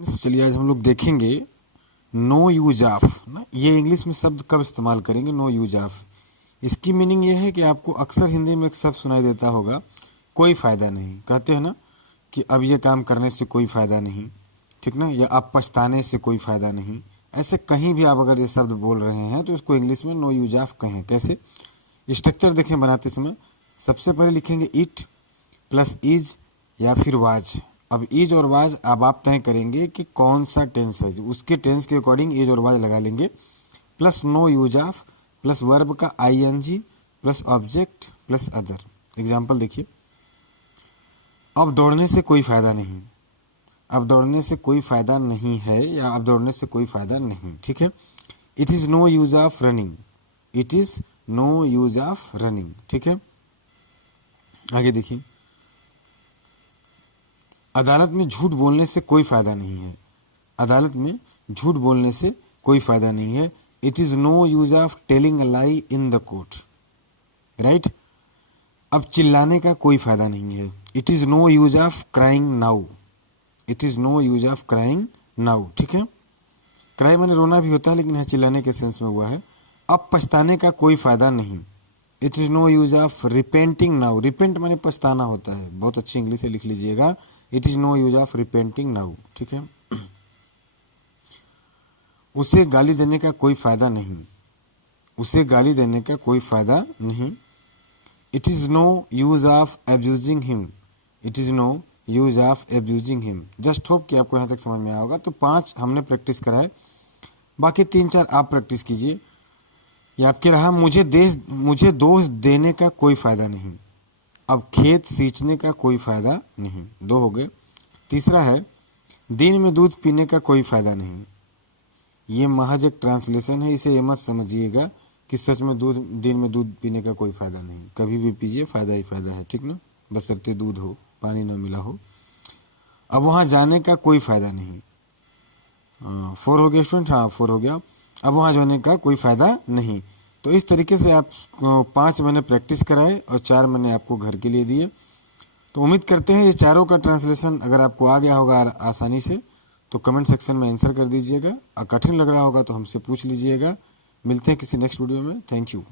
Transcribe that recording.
चलिए आज हम लोग देखेंगे नो यूज ऑफ ना, ये इंग्लिश में शब्द कब इस्तेमाल करेंगे। नो यूज ऑफ, इसकी मीनिंग ये है कि आपको अक्सर हिंदी में एक शब्द सुनाई देता होगा, कोई फ़ायदा नहीं। कहते हैं ना कि अब ये काम करने से कोई फ़ायदा नहीं, ठीक ना, या अब पछताने से कोई फ़ायदा नहीं। ऐसे कहीं भी आप अगर ये शब्द बोल रहे हैं तो इसको इंग्लिश में नो यूज ऑफ कहें। कैसे स्ट्रक्चर देखें बनाते समय, सबसे पहले लिखेंगे इट प्लस इज या फिर वाज। अब इज और वाज अब आप तय करेंगे कि कौन सा टेंस है, उसके टेंस के अकॉर्डिंग इज और वाज लगा लेंगे। Plus no use of plus verb का ING plus object plus other. Example देखिए, अब दौड़ने से कोई फायदा नहीं, अब दौड़ने से कोई फायदा नहीं है, या अब दौड़ने से कोई फायदा नहीं, ठीक है। It is no use of running, it is no use of running, ठीक है। आगे देखिए, अदालत में झूठ बोलने से कोई फायदा नहीं है, अदालत में झूठ बोलने से कोई फायदा नहीं है। It is no use of telling a lie in the court, right. अब चिल्लाने का कोई फायदा नहीं है, it is no use of crying now, it is no use of crying now, ठीक है। क्राई मैंने रोना भी होता है, लेकिन यहाँ चिल्लाने के सेंस में हुआ है। अब पछताने का कोई फायदा नहीं, it is no use of repenting now, repent मैंने पछताना होता है, बहुत अच्छी इंग्लिश से लिख लीजिएगा, it is no use of repenting now, ठीक है। उसे गाली देने का कोई फायदा नहीं, उसे गाली देने का कोई फायदा नहीं। It is no use of abusing him, it is no use of abusing him. Just hope कि आपको यहाँ तक समझ में आया होगा। तो 5 हमने प्रैक्टिस कराए, बाकी 3-4 आप प्रैक्टिस कीजिए। ये आपके रहा, मुझे दोष देने का कोई फायदा नहीं, अब खेत सींचने का कोई फायदा नहीं, 2 हो गए। तीसरा है, दिन में दूध पीने का कोई फायदा नहीं। ये महज एक ट्रांसलेशन है, इसे ये मत समझिएगा कि सच में दिन में दूध पीने का कोई फायदा नहीं। कभी भी पीजिए, फायदा ही फायदा है, ठीक ना, बशर्ते दूध हो, पानी ना मिला हो। अब वहां जाने का कोई फायदा नहीं, 4 हो गया स्टूडेंट, हाँ 4 हो गया। अब वहां जाने का कोई फायदा नहीं। तो इस तरीके से आप 5 मैंने प्रैक्टिस कराए और 4 मैंने आपको घर के लिए दिए। तो उम्मीद करते हैं ये चारों का ट्रांसलेशन अगर आपको आ गया होगा आसानी से, तो कमेंट सेक्शन में आंसर कर दीजिएगा। और कठिन लग रहा होगा तो हमसे पूछ लीजिएगा। मिलते हैं किसी नेक्स्ट वीडियो में। Thank you.